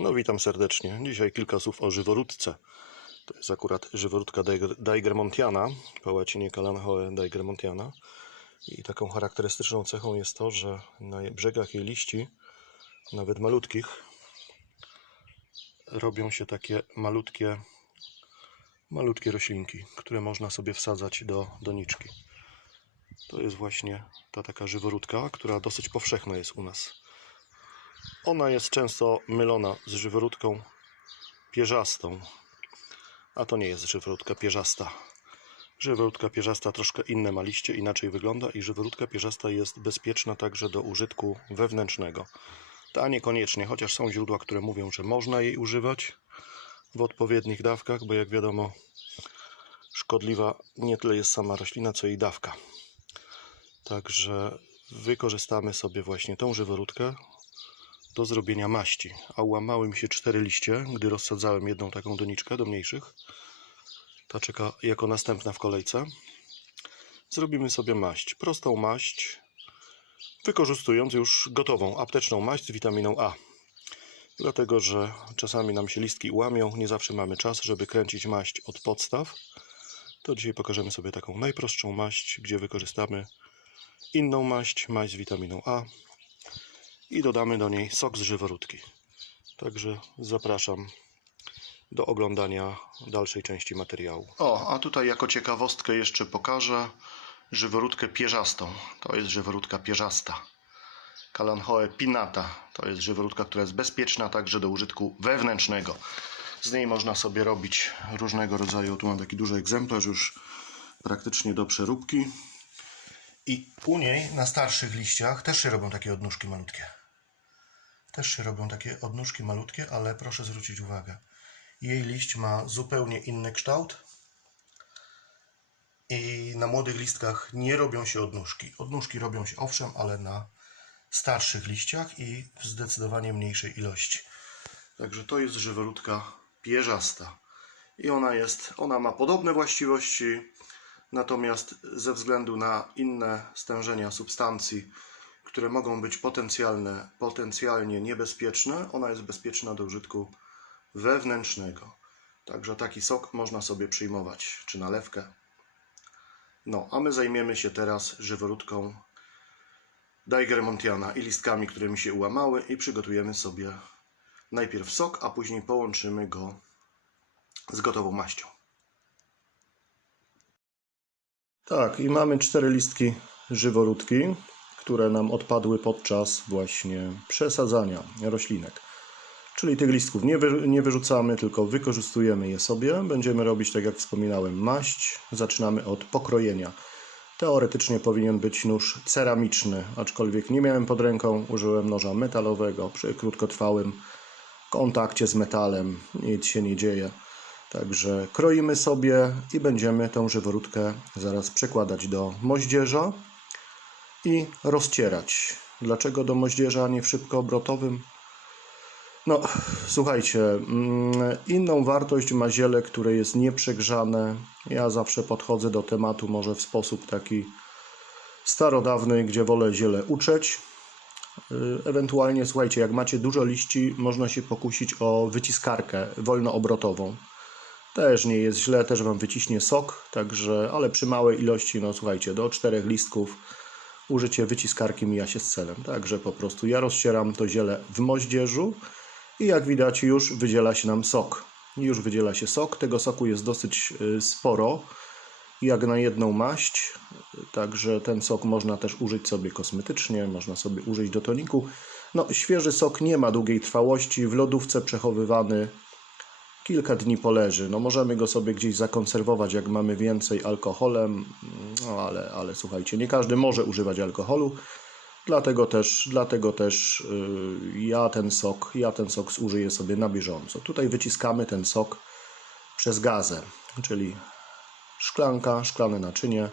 No witam serdecznie. Dzisiaj kilka słów o żyworódce. To jest akurat żyworódka Daiger- Daigermontiana, po łacinie Calanchoe Daigermontiana. I taką charakterystyczną cechą jest to, że na brzegach jej liści, nawet malutkich, robią się takie malutkie, malutkie roślinki, które można sobie wsadzać do doniczki. To jest właśnie ta taka żyworódka, która dosyć powszechna jest u nas. Ona jest często mylona z żyworódką pierzastą, a to nie jest żyworódka pierzasta. Żyworódka pierzasta troszkę inne ma liście, inaczej wygląda i żyworódka pierzasta jest bezpieczna także do użytku wewnętrznego. Ta niekoniecznie, chociaż są źródła, które mówią, że można jej używać w odpowiednich dawkach, bo jak wiadomo, szkodliwa nie tyle jest sama roślina, co jej dawka. Także wykorzystamy sobie właśnie tą żyworódkę do zrobienia maści. A łamały mi się cztery liście, gdy rozsadzałem jedną taką doniczkę do mniejszych. Ta czeka jako następna w kolejce. Zrobimy sobie maść. Prostą maść, wykorzystując już gotową apteczną maść z witaminą A. Dlatego, że czasami nam się listki łamią, nie zawsze mamy czas, żeby kręcić maść od podstaw. To dzisiaj pokażemy sobie taką najprostszą maść, gdzie wykorzystamy inną maść, maść z witaminą A i dodamy do niej sok z żyworódki. Także zapraszam do oglądania dalszej części materiału. O, a tutaj jako ciekawostkę jeszcze pokażę żyworódkę pierzastą. To jest żyworódka pierzasta. Calanchoe pinnata. To jest żyworódka, która jest bezpieczna także do użytku wewnętrznego. Z niej można sobie robić różnego rodzaju, tu mam taki duży egzemplarz już praktycznie do przeróbki. I u niej na starszych liściach też się robią takie odnóżki malutkie. Też się robią takie odnóżki malutkie, ale proszę zwrócić uwagę. Jej liść ma zupełnie inny kształt i na młodych listkach nie robią się odnóżki. Odnóżki robią się owszem, ale na starszych liściach i w zdecydowanie mniejszej ilości. Także to jest żyworódka pierzasta. I ona jest, ona ma podobne właściwości, natomiast ze względu na inne stężenia substancji, które mogą być potencjalne, potencjalnie niebezpieczne, ona jest bezpieczna do użytku wewnętrznego. Także taki sok można sobie przyjmować, czy nalewkę. No, a my zajmiemy się teraz żyworódką Daigermontiana i listkami, które mi się ułamały i przygotujemy sobie najpierw sok, a później połączymy go z gotową maścią. Tak, i mamy cztery listki żyworódki, które nam odpadły podczas właśnie przesadzania roślinek. Czyli tych listków nie, wy, nie wyrzucamy, tylko wykorzystujemy je sobie. Będziemy robić, tak jak wspominałem, maść. Zaczynamy od pokrojenia. Teoretycznie powinien być nóż ceramiczny, aczkolwiek nie miałem pod ręką, użyłem noża metalowego przy krótkotrwałym kontakcie z metalem. Nic się nie dzieje. Także kroimy sobie i będziemy tą żyworódkę zaraz przekładać do moździerza i rozcierać. Dlaczego do moździerza, a nie w szybkoobrotowym? No, słuchajcie, mm, inną wartość ma ziele, które jest nieprzegrzane. Ja zawsze podchodzę do tematu może w sposób taki starodawny, gdzie wolę ziele uczeć. Y, Ewentualnie, słuchajcie, jak macie dużo liści, można się pokusić o wyciskarkę wolnoobrotową. Też nie jest źle, też Wam wyciśnie sok, także, ale przy małej ilości, no słuchajcie, do czterech listków użycie wyciskarki mija się z celem. Także po prostu ja rozcieram to ziele w moździerzu i jak widać już wydziela się nam sok. Już wydziela się sok, tego soku jest dosyć y, sporo, jak na jedną maść, także ten sok można też użyć sobie kosmetycznie, można sobie użyć do toniku. No, świeży sok nie ma długiej trwałości, w lodówce przechowywany kilka dni poleży. No możemy go sobie gdzieś zakonserwować, jak mamy więcej alkoholem, no ale, ale słuchajcie, nie każdy może używać alkoholu, dlatego też, dlatego też yy, ja ten sok, ja ten sok zużyję sobie na bieżąco. Tutaj wyciskamy ten sok przez gazę, czyli szklanka, szklane naczynie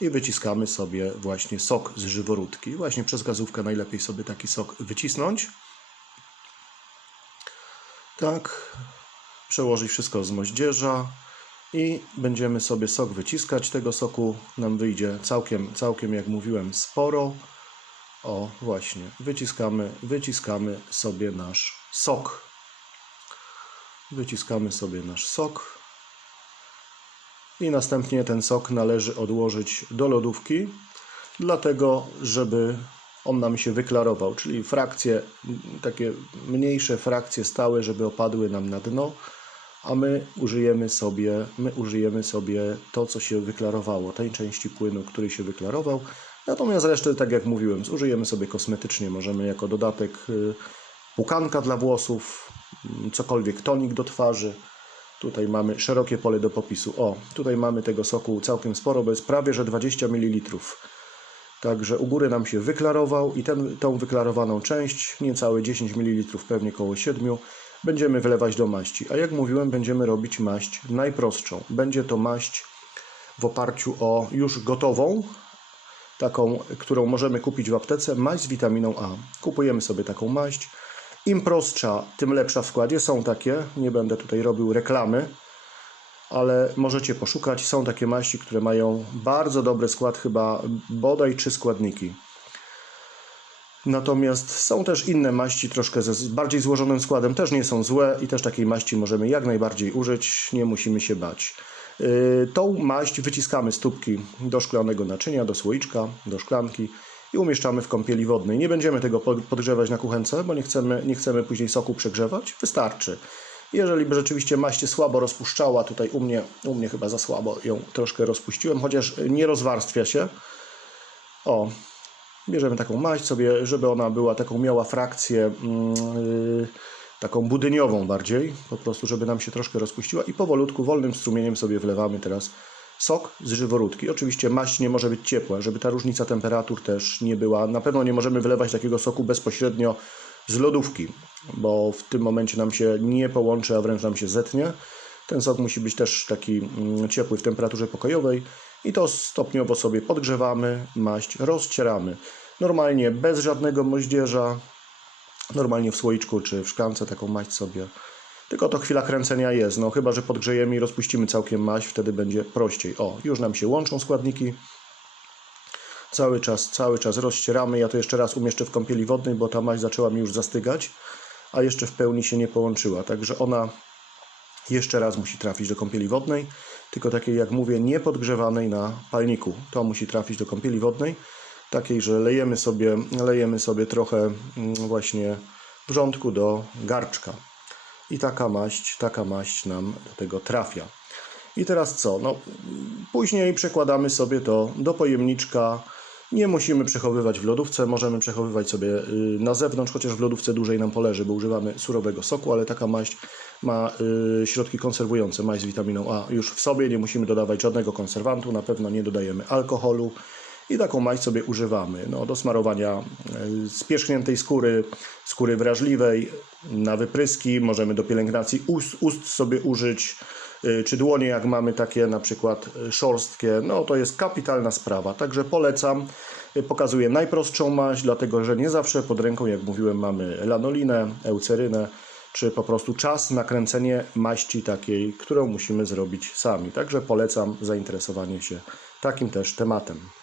i wyciskamy sobie właśnie sok z żyworódki. Właśnie przez gazówkę najlepiej sobie taki sok wycisnąć. Tak, przełożyć wszystko z moździerza i będziemy sobie sok wyciskać. Tego soku nam wyjdzie całkiem, całkiem jak mówiłem, sporo. O, właśnie, wyciskamy, wyciskamy sobie nasz sok. Wyciskamy sobie nasz sok. I następnie ten sok należy odłożyć do lodówki, dlatego żeby on nam się wyklarował, czyli frakcje, takie mniejsze frakcje stałe, żeby opadły nam na dno, a my użyjemy sobie, my użyjemy sobie to, co się wyklarowało, tej części płynu, który się wyklarował. Natomiast resztę, tak jak mówiłem, zużyjemy sobie kosmetycznie, możemy jako dodatek y, pukanka dla włosów, mm, cokolwiek tonik do twarzy. Tutaj mamy szerokie pole do popisu. O, tutaj mamy tego soku całkiem sporo, bo jest prawie że 20 ml. Także u góry nam się wyklarował i ten, tą wyklarowaną część, niecałe 10 ml, pewnie koło 7, będziemy wlewać do maści. A jak mówiłem, będziemy robić maść najprostszą. Będzie to maść w oparciu o już gotową, taką, którą możemy kupić w aptece, maść z witaminą A. Kupujemy sobie taką maść. Im prostsza, tym lepsza w składzie. Są takie, nie będę tutaj robił reklamy, ale możecie poszukać. Są takie maści, które mają bardzo dobry skład, chyba bodaj trzy składniki. Natomiast są też inne maści, troszkę ze bardziej złożonym składem, też nie są złe i też takiej maści możemy jak najbardziej użyć, nie musimy się bać. Yy, Tą maść wyciskamy z tubki do szklanego naczynia, do słoiczka, do szklanki i umieszczamy w kąpieli wodnej. Nie będziemy tego pod- podgrzewać na kuchence, bo nie chcemy, nie chcemy później soku przegrzewać. Wystarczy. Jeżeli by rzeczywiście maść słabo rozpuszczała, tutaj u mnie, u mnie chyba za słabo ją troszkę rozpuściłem, chociaż nie rozwarstwia się. O, bierzemy taką maść sobie, żeby ona była taką, miała frakcję yy, taką budyniową bardziej, po prostu, żeby nam się troszkę rozpuściła i powolutku, wolnym strumieniem sobie wlewamy teraz sok z żyworódki. Oczywiście maść nie może być ciepła, żeby ta różnica temperatur też nie była. Na pewno nie możemy wylewać takiego soku bezpośrednio z lodówki, bo w tym momencie nam się nie połączy, a wręcz nam się zetnie. Ten sok musi być też taki mm, ciepły w temperaturze pokojowej i to stopniowo sobie podgrzewamy, maść rozcieramy. Normalnie bez żadnego moździerza, normalnie w słoiczku czy w szklance taką maść sobie. Tylko to chwila kręcenia jest, no chyba, że podgrzejemy i rozpuścimy całkiem maść, wtedy będzie prościej. O, już nam się łączą składniki. Cały czas, cały czas rozcieramy. Ja to jeszcze raz umieszczę w kąpieli wodnej, bo ta maść zaczęła mi już zastygać, a jeszcze w pełni się nie połączyła. Także ona jeszcze raz musi trafić do kąpieli wodnej, tylko takiej, jak mówię, nie podgrzewanej na palniku. To musi trafić do kąpieli wodnej, takiej, że lejemy sobie, lejemy sobie trochę mm, właśnie wrzątku do garczka. I taka maść, taka maść nam do tego trafia. I teraz co? No, później przekładamy sobie to do pojemniczka. Nie musimy przechowywać w lodówce, możemy przechowywać sobie y, na zewnątrz, chociaż w lodówce dłużej nam poleży, bo używamy surowego soku, ale taka maść ma y, środki konserwujące, maść z witaminą A już w sobie, nie musimy dodawać żadnego konserwantu, na pewno nie dodajemy alkoholu i taką maść sobie używamy no, do smarowania spierzchniętej skóry, skóry wrażliwej, na wypryski, możemy do pielęgnacji ust, ust sobie użyć, y, czy dłonie jak mamy takie na przykład y, szorstkie, no to jest kapitalna sprawa, także polecam. Pokazuję najprostszą maść, dlatego że nie zawsze pod ręką, jak mówiłem, mamy lanolinę, eucerynę, czy po prostu czas na kręcenie maści takiej, którą musimy zrobić sami. Także polecam zainteresowanie się takim też tematem.